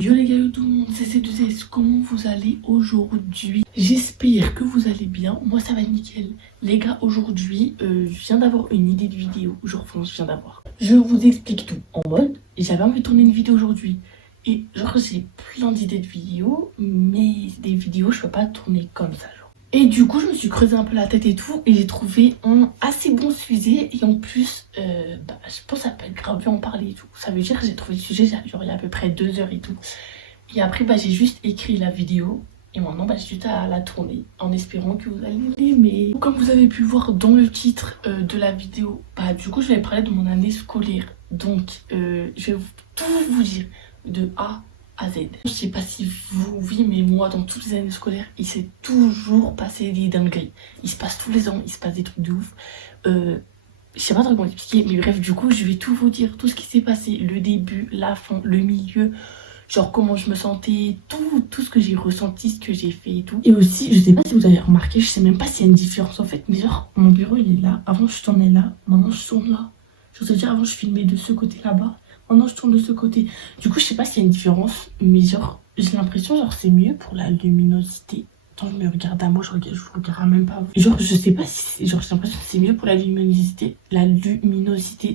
Yo les gars, yo tout le monde, c'est C2S, comment vous allez aujourd'hui? J'espère que vous allez bien, moi ça va nickel. Les gars, aujourd'hui, je viens d'avoir une idée de vidéo, Je vous explique tout, en mode, j'avais envie de tourner une vidéo aujourd'hui. Et genre j'ai plein d'idées de vidéos, mais des vidéos je peux pas tourner comme ça, genre. Et du coup, je me suis creusé un peu la tête et tout, et j'ai trouvé un assez bon sujet. Et en plus, je pense que ça peut être grave bien en parler et tout. Ça veut dire que j'ai trouvé le sujet, genre il y a à peu près 2 heures et tout. Et après, j'ai juste écrit la vidéo. Et maintenant, j'ai juste à la tourner en espérant que vous allez l'aimer. Comme vous avez pu voir dans le titre de la vidéo, du coup, je vais parler de mon année scolaire. Donc, je vais tout vous dire de A à Z. Je sais pas si vous, oui, mais moi, dans toutes les années scolaires, il s'est toujours passé des dingueries. Il se passe tous les ans, il se passe des trucs de ouf. Je sais pas trop comment expliquer, mais bref, du coup, je vais tout vous dire, tout ce qui s'est passé, le début, la fin, le milieu, genre comment je me sentais, tout ce que j'ai ressenti, ce que j'ai fait et tout. Et aussi, je sais pas si vous avez remarqué, je sais même pas s'il y a une différence en fait, mais genre, mon bureau il est là, avant je tournais là, maintenant je tourne là. Je veux dire, avant je filmais de ce côté là-bas. Maintenant je tourne de ce côté. Du coup je sais pas s'il y a une différence, mais genre j'ai l'impression genre c'est mieux pour la luminosité. Attends, je me regarde à moi, je vous regarde même pas. Genre je sais pas si genre j'ai l'impression que c'est mieux pour la luminosité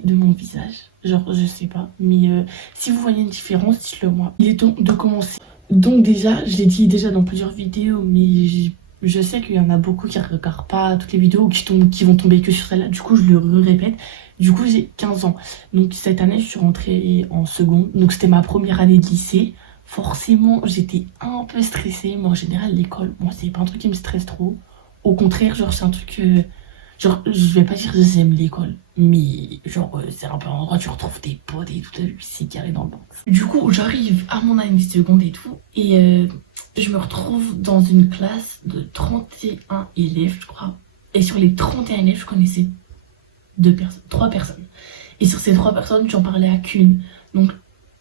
de mon visage. Genre je sais pas, mais si vous voyez une différence, dites-le moi. Il est temps de commencer. Donc déjà, je l'ai dit déjà dans plusieurs vidéos, mais je sais qu'il y en a beaucoup qui regardent pas toutes les vidéos, qui vont tomber que sur celle-là. Du coup je le répète. Du coup, j'ai 15 ans. Donc, cette année, je suis rentrée en seconde. Donc, c'était ma première année de lycée. Forcément, j'étais un peu stressée. Mais en général, l'école, moi, c'est pas un truc qui me stresse trop. Au contraire, genre, c'est un truc... genre, je vais pas dire que j'aime l'école. Mais, genre, c'est un peu un endroit où tu retrouves tes potes et tout. C'est carré dans le banc. Du coup, j'arrive à mon année de seconde et tout. Et je me retrouve dans une classe de 31 élèves, je crois. Et sur les 31 élèves, je connaissais 3 personnes. Et sur ces 3 personnes, j'en parlais à qu'une. Donc,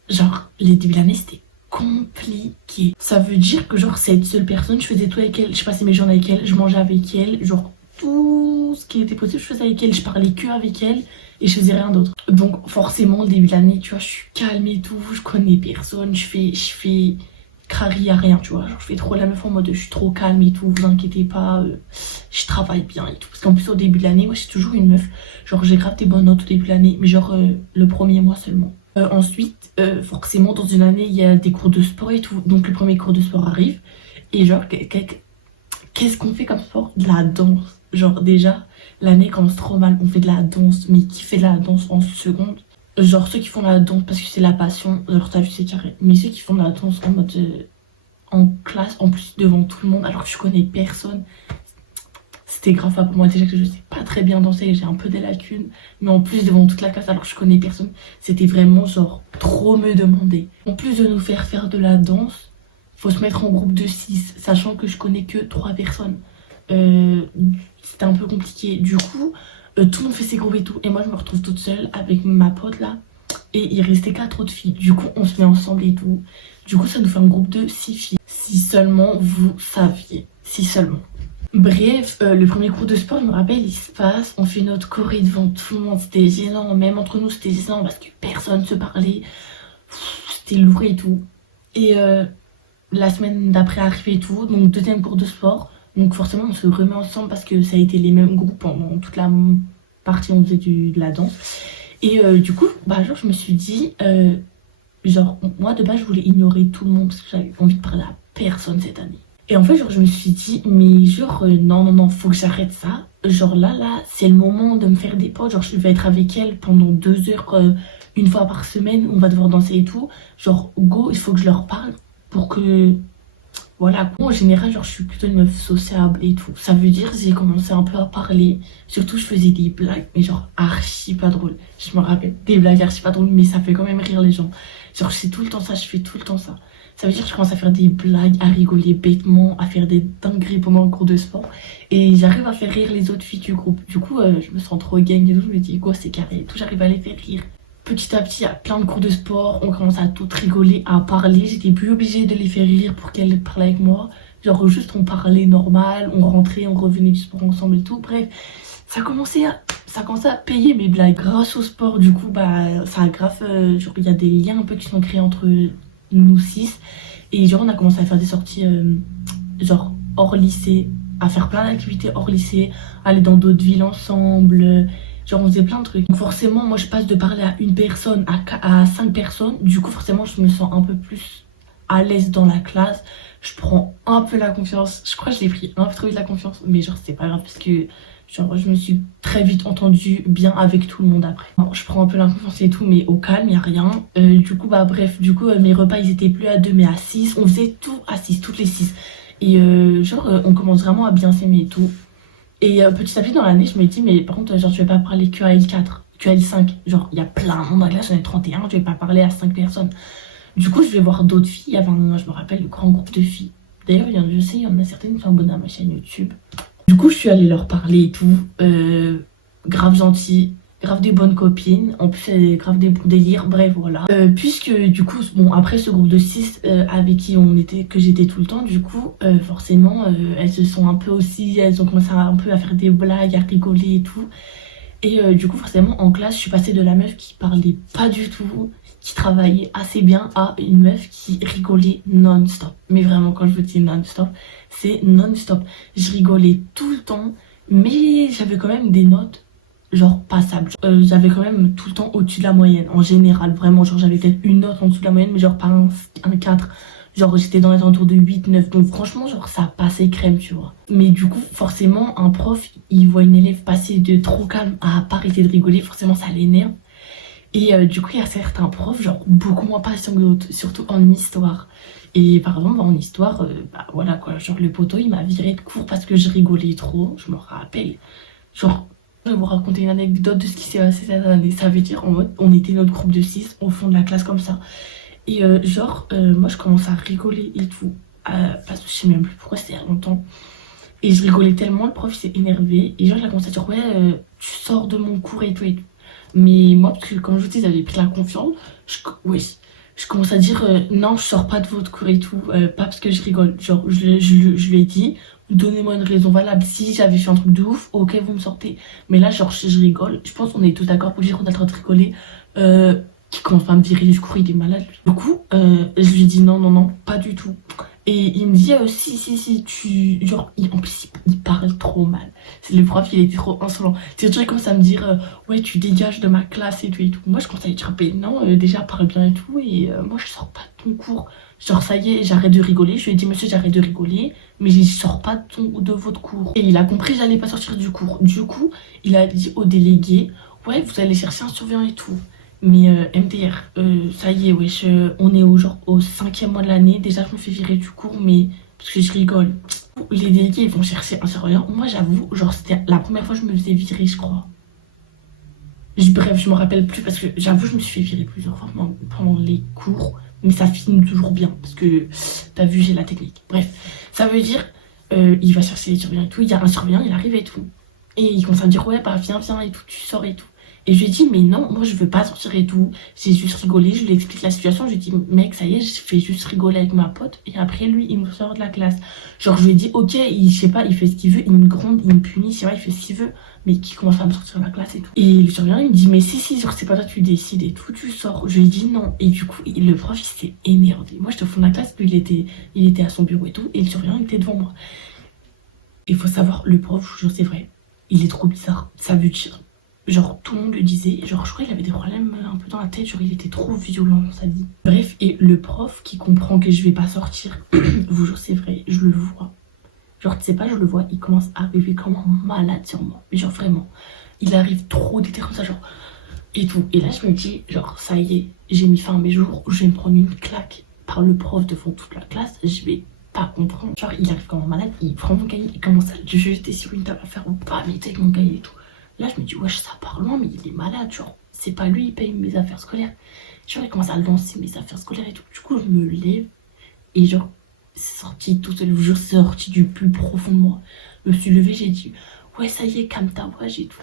genre, les débuts de l'année, c'était compliqué. Ça veut dire que, genre, cette seule personne, je faisais tout avec elle. Je passais mes journées avec elle, je mangeais avec elle. Genre, tout ce qui était possible, je faisais avec elle. Je parlais que avec elle et je faisais rien d'autre. Donc, forcément, le début de l'année, tu vois, je suis calme et tout. Je connais personne. Je fais crari à rien, tu vois, genre je fais trop la meuf en mode je suis trop calme et tout, vous inquiétez pas, je travaille bien et tout, parce qu'en plus au début de l'année, moi je suis toujours une meuf, genre j'ai grave des bonnes notes au début de l'année, mais genre le premier mois seulement. Ensuite, forcément dans une année il y a des cours de sport et tout, donc le premier cours de sport arrive, et genre qu'est-ce qu'on fait comme sport? De la danse. Genre déjà, l'année commence trop mal, on fait de la danse, mais qui fait de la danse en seconde? Genre ceux qui font de la danse parce que c'est la passion, genre t'as vu c'est carré. Mais ceux qui font de la danse en mode en classe, en plus devant tout le monde, alors que je connais personne, c'était grave pour moi. Déjà que je sais pas très bien danser, j'ai un peu des lacunes, mais en plus devant toute la classe alors que je connais personne, c'était vraiment genre trop me demander. En plus de nous faire de la danse, faut se mettre en groupe de 6, sachant que je connais que 3 personnes. C'était un peu compliqué. Du coup, tout le monde fait ses groupes et tout, et moi je me retrouve toute seule avec ma pote là, et il restait 4 autres filles. Du coup on se met ensemble et tout, du coup ça nous fait un groupe de 6 filles. Si seulement vous saviez, si seulement. Bref, le premier cours de sport, je me rappelle, il se passe, on fait notre choré devant tout le monde, c'était gênant, même entre nous c'était gênant parce que personne se parlait, c'était lourd et tout. Et la semaine d'après arrivé et tout, donc deuxième cours de sport. Donc forcément on se remet ensemble parce que ça a été les mêmes groupes pendant toute la partie où on faisait de la danse. Et du coup, genre je me suis dit, genre moi de base je voulais ignorer tout le monde parce que j'avais envie de parler à personne cette année. Et en fait genre je me suis dit, mais genre non, faut que j'arrête ça. Genre là, c'est le moment de me faire des potes, genre je vais être avec elle pendant 2 heures, une fois par semaine, on va devoir danser et tout. Genre go, il faut que je leur parle pour que... Voilà, moi en général, genre je suis plutôt une meuf sociable et tout. Ça veut dire que j'ai commencé un peu à parler. Surtout, je faisais des blagues, mais genre archi pas drôle. Je me rappelle, des blagues archi pas drôles, mais ça fait quand même rire les gens. Genre, je fais tout le temps ça, je fais tout le temps ça. Ça veut dire que je commence à faire des blagues, à rigoler bêtement, à faire des dingueries pendant le cours de sport. Et j'arrive à faire rire les autres filles du groupe. Du coup, je me sens trop gang et tout. Je me dis, quoi, c'est carré et tout. J'arrive à les faire rire. Petit à petit, il y a plein de cours de sport, on commence à tout rigoler, à parler. J'étais plus obligée de les faire rire pour qu'elles parlent avec moi. Genre juste on parlait normal, on rentrait, on revenait du sport ensemble et tout. Bref, ça commençait à payer mes blagues grâce au sport. Du coup, ça a grave... genre il y a des liens un peu qui sont créés entre nous 6. Et genre on a commencé à faire des sorties genre hors lycée, à faire plein d'activités hors lycée, aller dans d'autres villes ensemble, genre on faisait plein de trucs. Donc forcément moi je passe de parler à une personne à 5 personnes, du coup forcément je me sens un peu plus à l'aise dans la classe, je prends un peu la confiance, je crois que je l'ai pris un peu trop vite la confiance, mais genre c'est pas grave parce que genre je me suis très vite entendue bien avec tout le monde après. Bon, je prends un peu la confiance et tout, mais au calme, y a rien. Du coup bah bref, mes repas ils étaient plus à 2 mais à 6, on faisait tout à 6, toutes les 6. Et on commence vraiment à bien s'aimer et tout. Et petit à petit dans l'année, je me dis, mais par contre, genre, je vais pas parler que à L4, que à L5. Genre, il y a plein de monde dans la classe, j'en ai 31, je vais pas parler à 5 personnes. Du coup, je vais voir d'autres filles. Il y avait je me rappelle, le grand groupe de filles. D'ailleurs, je sais, il y en a certaines qui sont abonnées à ma chaîne YouTube. Du coup, je suis allée leur parler et tout. Grave gentil, grave des bonnes copines. En plus, c'est grave des bons délires. Bref, voilà. Puisque, du coup, bon, après ce groupe de 6 avec qui que j'étais tout le temps, du coup, forcément, elles se sont un peu aussi. Elles ont commencé un peu à faire des blagues, à rigoler et tout. Et du coup, forcément, en classe, je suis passée de la meuf qui parlait pas du tout, qui travaillait assez bien, à une meuf qui rigolait non-stop. Mais vraiment, quand je vous dis non-stop, c'est non-stop. Je rigolais tout le temps, mais j'avais quand même des notes, genre, passables. J'avais quand même tout le temps au-dessus de la moyenne, en général, vraiment. Genre, j'avais peut-être une note en dessous de la moyenne, mais genre pas un 4. Genre, j'étais dans les alentours de 8, 9. Donc, franchement, genre, ça passait crème, tu vois. Mais du coup, forcément, un prof, il voit une élève passer de trop calme à pas arrêter de rigoler. Forcément, ça l'énerve. Et du coup, il y a certains profs, genre, beaucoup moins patients que d'autres, surtout en histoire. Et par exemple, en histoire, bah voilà quoi. Genre, le poteau, il m'a viré de cours parce que je rigolais trop. Je me rappelle. Genre, je vais vous raconter une anecdote de ce qui s'est passé cette année. Ça veut dire, en mode, on était notre groupe de 6 au fond de la classe comme ça. Et moi je commence à rigoler et tout, parce que je sais même plus pourquoi, c'était il y a longtemps. Et je rigolais tellement, le prof il s'est énervé. Et genre il a commencé à dire ouais, tu sors de mon cours et tout et tout. Mais moi, parce que comme je vous dis, j'avais pris la confiance, je commence à dire non, je sors pas de votre cours et tout, pas parce que je rigole. Genre je lui ai dit, donnez-moi une raison valable. Si j'avais fait un truc de ouf, ok, vous me sortez. Mais là, genre je rigole. Je pense qu'on est tous d'accord pour dire qu'on est en train de rigoler. Qui commence à me virer du cours, il est malade. Du coup, je lui dis non, non, non, pas du tout. Et il me dit si, tu. Genre, en plus, il parle trop mal. C'est le prof, il était trop insolent. C'est sûr, il commence à me dire ouais, tu dégages de ma classe et tout et tout. Moi, je commence à lui dire ben non, déjà, parle bien et tout. Et moi, je sors pas de ton cours. Genre, ça y est, j'arrête de rigoler. Je lui ai dit monsieur, j'arrête de rigoler, mais je sors pas de votre cours. Et il a compris que j'allais pas sortir du cours. Du coup, il a dit au délégué ouais, vous allez chercher un surveillant et tout. Mais MDR, ça y est, wesh, on est au 5e mois de l'année. Déjà, je me fais virer du cours, mais parce que je rigole. Les délégués, ils vont chercher un surveillant. Moi, j'avoue, genre, c'était la première fois que je me faisais virer, je crois. Bref, je me rappelle plus parce que j'avoue, je me suis fait virer plusieurs fois pendant les cours. Mais ça finit toujours bien parce que t'as vu, j'ai la technique. Bref, ça veut dire, il va chercher les surveillants et tout. Il y a un surveillant, il arrive et tout. Et il commence à me dire, ouais, bah viens et tout, tu sors et tout. Et je lui ai dit, mais non, moi je veux pas sortir et tout. J'ai juste rigolé, je lui explique la situation. Je lui ai dit, mec, ça y est, je fais juste rigoler avec ma pote. Et après, lui, il me sort de la classe. Genre, je lui ai dit, ok, je sais pas, il fait ce qu'il veut, il me gronde, il me punit, c'est vrai, il fait ce qu'il veut. Mais qui commence à me sortir de la classe et tout. Et le surveillant, il me dit, mais si, genre, c'est pas toi, tu décides et tout, tu sors. Je lui ai dit non. Et du coup, le prof, il s'est énervé. Moi, j'étais au fond de la classe, lui, il était à son bureau et tout. Et le surveillant, il était devant moi. Il faut savoir, le prof, je vous jure, c'est vrai, il est trop bizarre. Ça veut dire. Genre, tout le monde le disait. Genre, je crois qu'il avait des problèmes un peu dans la tête. Genre, il était trop violent dans sa vie. Bref, et le prof qui comprend que je vais pas sortir, vous jure, c'est vrai, je le vois. Genre, tu sais pas, je le vois, il commence à arriver comme un malade sur moi. Mais genre, vraiment, il arrive trop d'été comme ça, genre, et tout. Et là, je me dis, genre, ça y est, j'ai mis fin à mes jours. Je vais me prendre une claque par le prof devant toute la classe. Je vais pas comprendre. Genre, il arrive comme un malade, il prend mon cahier, il commence à le jeter sur une table à faire pas vite avec mon cahier et tout. Là, je me dis, wesh, ça part loin, mais il est malade, genre, c'est pas lui, il paye mes affaires scolaires. Genre, il commence à lancer mes affaires scolaires et tout. Du coup, je me lève et genre, c'est sorti tout seul, je vous jure, c'est sorti du plus profond de moi. Je me suis levée, j'ai dit, ouais, ça y est, calme ta voix, j'ai tout.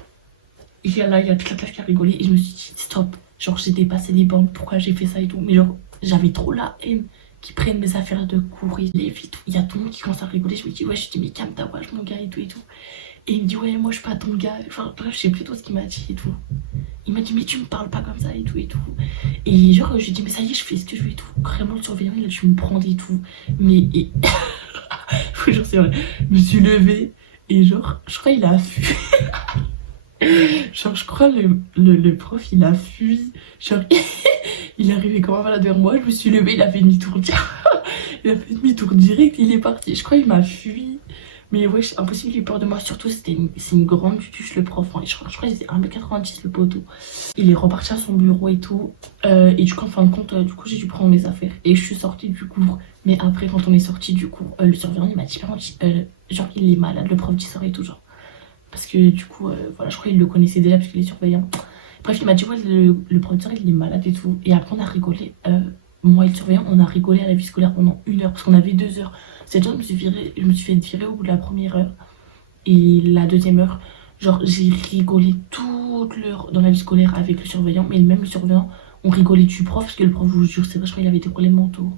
Et là, il y a toute la classe qui a rigolé et je me suis dit, stop, genre, j'ai dépassé les bornes, pourquoi j'ai fait ça et tout. Mais genre, j'avais trop la haine qu'ils prennent mes affaires de cours, ils lèvent et tout. Il y a tout le monde qui commence à rigoler, je me dis, ouais, je dis, mais calme ta voix, mon gars et tout et tout. Et il me dit ouais moi je suis pas ton gars. Enfin bref je sais plus tout ce qu'il m'a dit et tout. Il m'a dit mais tu me parles pas comme ça et tout et tout. Et genre je lui ai dit mais ça y est je fais ce que je veux et tout. Vraiment le surveillant il a dû me prendre et tout. Mais et... faut dire c'est vrai. Je me suis levée et genre je crois il a fui. Genre je crois le prof il a fui. Genre il est arrivé comme un malade vers moi. Je me suis levée il a fait demi-tour. Il a fait demi-tour direct il est parti. Je crois il m'a fui. Mais ouais, c'est impossible, il a eu peur de moi. Surtout, c'est une grande tutuche, le prof. Je crois qu'il faisait 1m90 le poteau. Il est reparti à son bureau et tout. Et du coup, en fin de compte, du coup, j'ai dû prendre mes affaires. Et je suis sortie du cours. Mais après, quand on est sorti du cours, le surveillant, il m'a dit, genre, il est malade, le prof d'histoire et tout, genre. Parce que du coup, voilà, je crois qu'il le connaissait déjà, parce qu'il est surveillant. Bref, il m'a dit, ouais, le prof d'histoire, il est malade et tout. Et après, on a rigolé. Moi et le surveillant, on a rigolé à la vie scolaire pendant 1 heure, parce qu'on avait 2 heures. Cette heure, je me suis fait virer au bout de la première heure. Et la deuxième heure, genre, j'ai rigolé toute l'heure dans la vie scolaire avec le surveillant. Mais même le surveillant, on rigolait du prof, parce que le prof, je vous jure, c'est vachement, il avait des problèmes mentaux.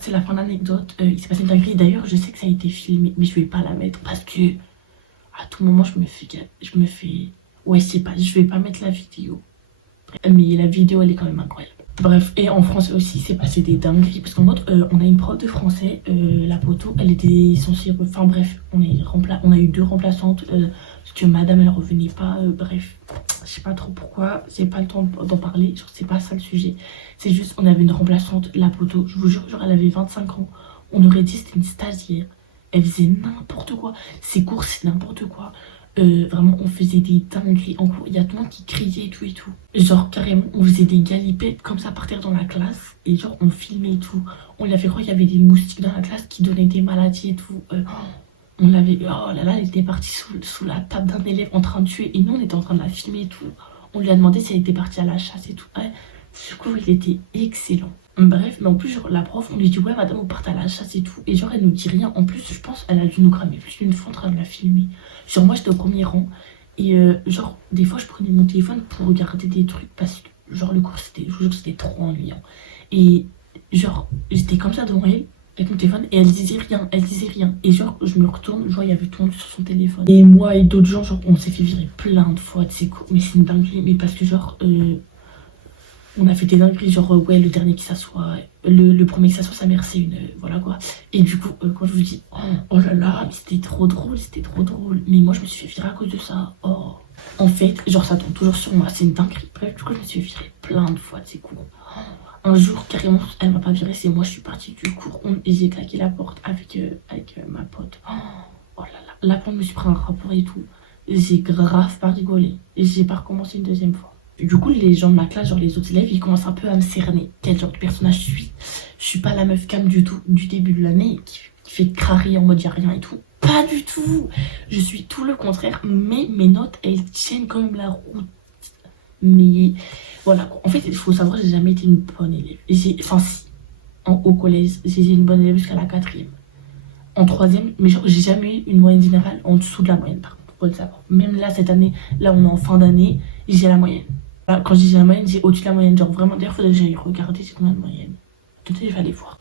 C'est la fin de l'anecdote. Il s'est passé une dinguerie. D'ailleurs, je sais que ça a été filmé, mais je vais pas la mettre parce que à tout moment, je me fais. Ouais, c'est pas. Je vais pas mettre la vidéo. Mais la vidéo, elle est quand même incroyable. Bref, et en français aussi, c'est passé des dingueries. Parce qu'en mode, on a une prof de français, la poteau, elle était censée. Enfin bref, on a eu 2 remplaçantes. Parce que madame, elle revenait pas. Bref, je sais pas trop pourquoi. J'ai pas le temps d'en parler. Genre, c'est pas ça le sujet. C'est juste, on avait une remplaçante, la poteau. Je vous jure, genre, elle avait 25 ans. On aurait dit c'était une stagiaire. Elle faisait n'importe quoi. Ses cours, c'est n'importe quoi. Vraiment on faisait des dingueries en cours, il y a tout le monde qui criait et tout et tout. Genre carrément on faisait des galipettes comme ça par terre dans la classe. Et genre on filmait et tout. On lui a fait croire qu'il y avait des moustiques dans la classe qui donnaient des maladies et tout. On l'avait, oh là là, elle était partie sous la table d'un élève en train de tuer. Et nous on était en train de la filmer et tout. On lui a demandé si elle était partie à la chasse et tout. Ouais, du coup il était excellent. Bref, mais en plus, genre, la prof, on lui dit, ouais, madame, vous partez à la chasse et tout. Et genre, elle nous dit rien. En plus, je pense, elle a dû nous cramer plus d'une fois en train de la filmer. Genre, moi, j'étais au premier rang. Et genre, des fois, je prenais mon téléphone pour regarder des trucs parce que, genre, le cours, je vous jure, c'était trop ennuyant. Et genre, j'étais comme ça devant elle, avec mon téléphone, et elle disait rien, elle disait rien. Et genre, je me retourne, genre, il y avait tout le monde sur son téléphone. Et moi et d'autres gens, genre, on s'est fait virer plein de fois de ces cours. Mais c'est une dinguerie, mais parce que, genre, on a fait des dingueries, genre ouais, le dernier qui s'assoit, le premier qui s'assoit, sa mère c'est une, voilà quoi. Et du coup, quand je vous dis, oh là là, mais c'était trop drôle, c'était trop drôle. Mais moi je me suis fait virer à cause de ça, oh. En fait, genre ça tombe toujours sur moi, c'est une dinguerie. Bref, du coup je me suis fait virer plein de fois de ces cours. Un jour, carrément, elle m'a pas viré, c'est moi, je suis partie du cours et j'ai claqué la porte avec ma pote. Oh là là, là quand je me suis pris un rapport et tout, j'ai grave pas rigolé. Et j'ai pas recommencé une deuxième fois. Du coup, les gens de ma classe, genre les autres élèves, ils commencent un peu à me cerner. Quel genre de personnage je suis. Je suis pas la meuf calme du tout, du début de l'année, qui fait crari en mode y'a rien et tout. Pas du tout. Je suis tout le contraire, mais mes notes, elles tiennent quand même la route. Mais voilà, en fait, il faut savoir, j'ai jamais été une bonne élève. Enfin, si, au collège, j'ai été une bonne élève jusqu'à la 4e. En 3e, mais genre, j'ai jamais eu une moyenne générale en dessous de la moyenne, par contre, faut le savoir. Même là, cette année, là, on est en fin d'année, j'ai la moyenne. Quand je dis j'ai la moyenne, j'ai au-dessus de la moyenne. Genre vraiment, d'ailleurs, faudrait que j'aille regarder c'est combien de moyenne. Attendez, je vais aller voir.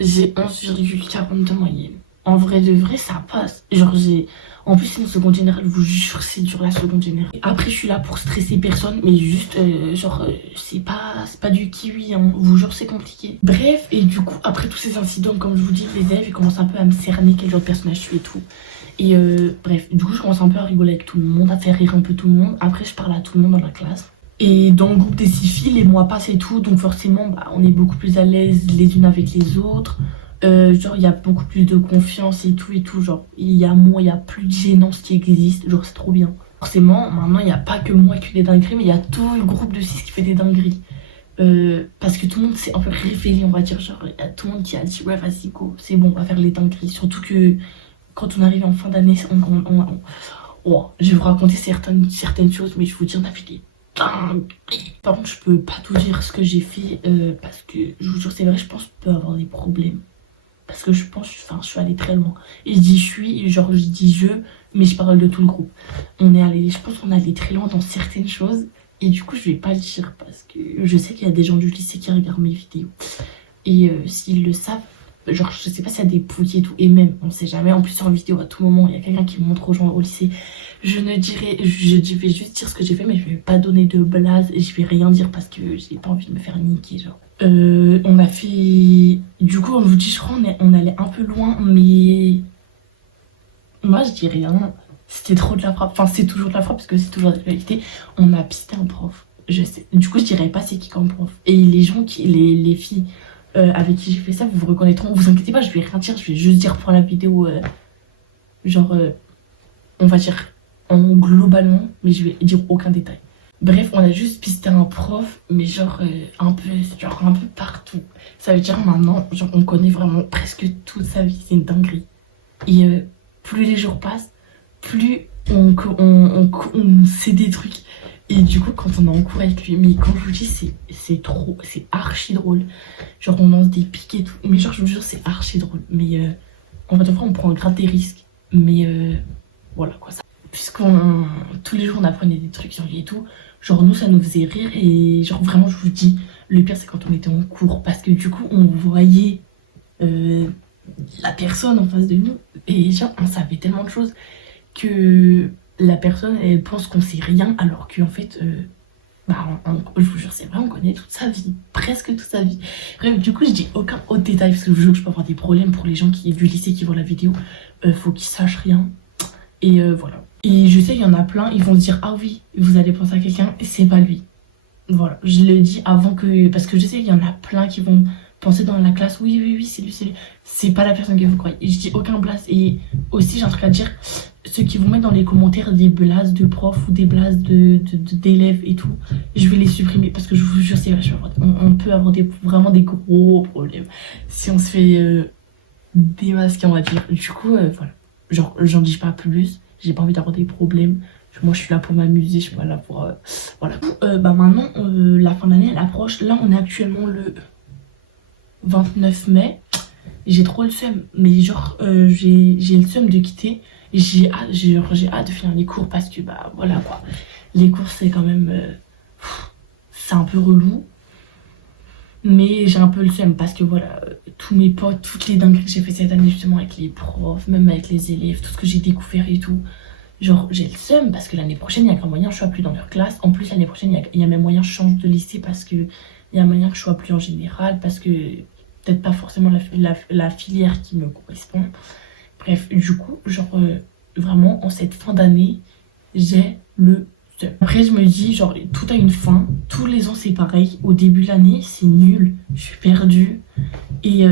J'ai 11,42 moyenne. En vrai de vrai, ça passe. Genre, j'ai. En plus, c'est une seconde générale, je vous jure, c'est dur la seconde générale. Après, je suis là pour stresser personne, mais juste, c'est pas du kiwi, hein. Je vous jure, c'est compliqué. Bref, et du coup, après tous ces incidents, comme je vous dis, les élèves, ils commencent un peu à me cerner quel genre de personnage je suis et tout. Et bref, du coup, je commence un peu à rigoler avec tout le monde, à faire rire un peu tout le monde. Après, je parle à tout le monde dans la classe. Et dans le groupe des 6 filles, les mois passent et tout, donc forcément, bah, on est beaucoup plus à l'aise les unes avec les autres. Genre, il y a beaucoup plus de confiance et tout, genre, il y a plus de gênance qui existe, genre, c'est trop bien. Forcément, maintenant, il n'y a pas que moi qui fais des dingueries, mais il y a tout le groupe de 6 qui fait des dingueries. Parce que tout le monde s'est un peu révélé, on va dire, genre, il y a tout le monde qui a dit, ouais, vas-y, go, c'est bon, on va faire les dingueries. Surtout que quand on arrive en fin d'année, oh, je vais vous raconter certaines choses, mais je vais vous dire, on a fait des dingueries. Par contre, je peux pas tout dire ce que j'ai fait, parce que, je vous jure, c'est vrai, je pense que je peux avoir des problèmes. Parce que je pense, enfin, je suis allée très loin. Et je dis je suis, genre je dis je, mais je parle de tout le groupe. Je pense qu'on est allé très loin dans certaines choses. Et du coup, je vais pas le dire parce que je sais qu'il y a des gens du lycée qui regardent mes vidéos. Et s'ils le savent, genre je sais pas s'il y a des pouilles et tout, et même on sait jamais, en plus sur vidéo à tout moment il y a quelqu'un qui montre aux gens au lycée. Je vais juste dire ce que j'ai fait, mais je vais pas donner de blase et je vais rien dire parce que j'ai pas envie de me faire niquer, genre. On a fait, du coup on vous dit, je crois on allait un peu loin, mais moi je dis rien. C'était trop de la frappe, enfin c'est toujours de la frappe parce que c'est toujours d'actualité. On a pisté un prof, je sais, du coup je dirais pas c'est qui comme prof. Et les gens les filles avec qui j'ai fait ça, vous vous reconnaîtront, vous inquiétez pas, je vais rien dire, je vais juste dire pour la vidéo, genre on va dire globalement, mais je vais dire aucun détail. Bref, on a juste pisté un prof, mais genre un peu partout. Ça veut dire maintenant, genre on connaît vraiment presque toute sa vie, c'est une dinguerie. Et plus les jours passent, plus on sait des trucs. Et du coup, quand on est en cours avec lui, mais quand je vous dis, c'est archi drôle. Genre on lance des pics et tout, mais genre je vous jure, c'est archi drôle. Mais en fait, on prend grave des risques. Mais voilà quoi, ça. Puisqu'on tous les jours on apprenait des trucs sur lui et tout, genre nous ça nous faisait rire. Et genre vraiment je vous dis, le pire c'est quand on était en cours, parce que du coup on voyait la personne en face de nous et genre on savait tellement de choses que la personne elle pense qu'on sait rien, alors qu'en fait je vous jure c'est vrai, on connaît toute sa vie, presque toute sa vie. Bref, du coup je dis aucun autre détail parce que je vous jure que je peux avoir des problèmes pour les gens du lycée qui voient la vidéo. Faut qu'ils sachent rien. Et voilà. Et je sais qu'il y en a plein, ils vont se dire ah oui, vous allez penser à quelqu'un, c'est pas lui. Voilà, je le dis avant que, parce que je sais qu'il y en a plein qui vont penser dans la classe oui c'est lui, c'est lui. C'est pas la personne que vous croyez. Et je dis aucun blase. Et aussi j'ai un truc à dire, ceux qui vont mettre dans les commentaires des blases de profs ou des blases d'élèves et tout, je vais les supprimer parce que je vous jure c'est vachement, on peut avoir vraiment des gros problèmes si on se fait démasquer, on va dire. Du coup voilà, genre j'en dis pas plus, j'ai pas envie d'avoir des problèmes. Moi je suis là pour m'amuser, je suis pas là pour voilà. Maintenant la fin d'année elle approche. Là on est actuellement le 29 mai. J'ai trop le seum, mais genre j'ai le seum de quitter. J'ai hâte de finir les cours parce que voilà quoi, les cours c'est quand même c'est un peu relou. Mais j'ai un peu le seum parce que voilà, tous mes potes, toutes les dingueries que j'ai fait cette année justement avec les profs, même avec les élèves, tout ce que j'ai découvert et tout, genre j'ai le seum parce que l'année prochaine il y a qu'un moyen je sois plus dans leur classe. En plus l'année prochaine il y a même moyen je change de lycée parce que il y a moyen que je sois plus en général, parce que peut-être pas forcément la filière qui me correspond. Bref, du coup genre vraiment en cette fin d'année j'ai le seum. Après je me dis genre tout a une fin, tous les ans c'est pareil, au début de l'année c'est nul, je suis perdue. Et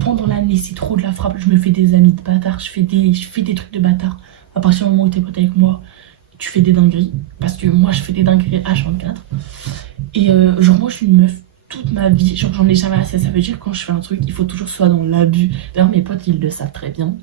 pendant l'année c'est trop de la frappe, je me fais des amis de bâtards, je fais des trucs de bâtards. À partir du moment où t'es pote avec moi, tu fais des dingueries, parce que moi je fais des dingueries H24. Et genre moi je suis une meuf toute ma vie, genre j'en ai jamais assez. Ça veut dire que quand je fais un truc il faut toujours que ce soit dans l'abus. D'ailleurs mes potes ils le savent très bien,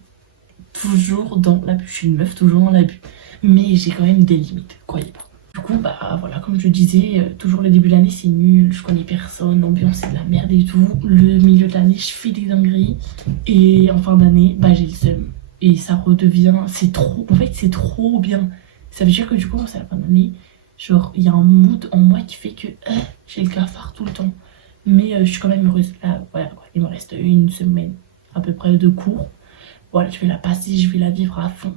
toujours dans l'abus, je suis une meuf toujours dans l'abus, mais j'ai quand même des limites, croyez pas. Du coup voilà, comme je disais, toujours le début de l'année c'est nul, je connais personne, l'ambiance c'est de la merde et tout. Le milieu de l'année je fais des dingueries, et en fin d'année j'ai le seum. Et ça redevient, c'est trop, en fait c'est trop bien. Ça veut dire que du coup c'est la fin d'année, genre il y a un mood en moi qui fait que j'ai le cafard tout le temps. Mais je suis quand même heureuse. Là voilà quoi, il me reste une semaine à peu près de cours. Voilà, je vais la passer, je vais la vivre à fond.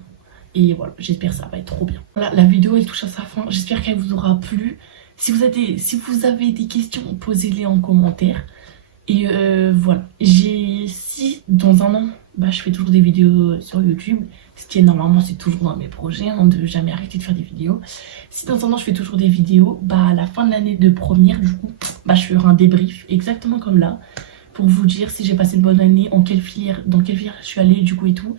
Et voilà, j'espère que ça va être trop bien. Voilà, la vidéo elle touche à sa fin, j'espère qu'elle vous aura plu. Si vous avez des questions, posez-les en commentaire. Et voilà, si dans un an je fais toujours des vidéos sur YouTube, ce qui est normalement c'est toujours dans mes projets, de jamais arrêter de faire des vidéos. Si dans un an je fais toujours des vidéos, à la fin de l'année de première du coup je ferai un débrief exactement comme là, pour vous dire si j'ai passé une bonne année, dans quelle filière je suis allée du coup et tout.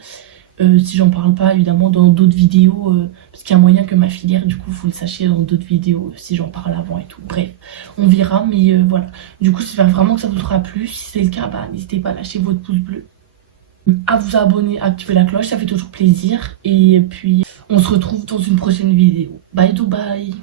Si j'en parle pas évidemment dans d'autres vidéos, parce qu'il y a moyen que ma filière du coup vous le sachiez dans d'autres vidéos si j'en parle avant et tout. Bref, on verra, mais voilà. Du coup j'espère vraiment que ça vous aura plu. Si c'est le cas, n'hésitez pas à lâcher votre pouce bleu, à vous abonner, à activer la cloche, ça fait toujours plaisir. Et puis on se retrouve dans une prochaine vidéo. Bye to bye.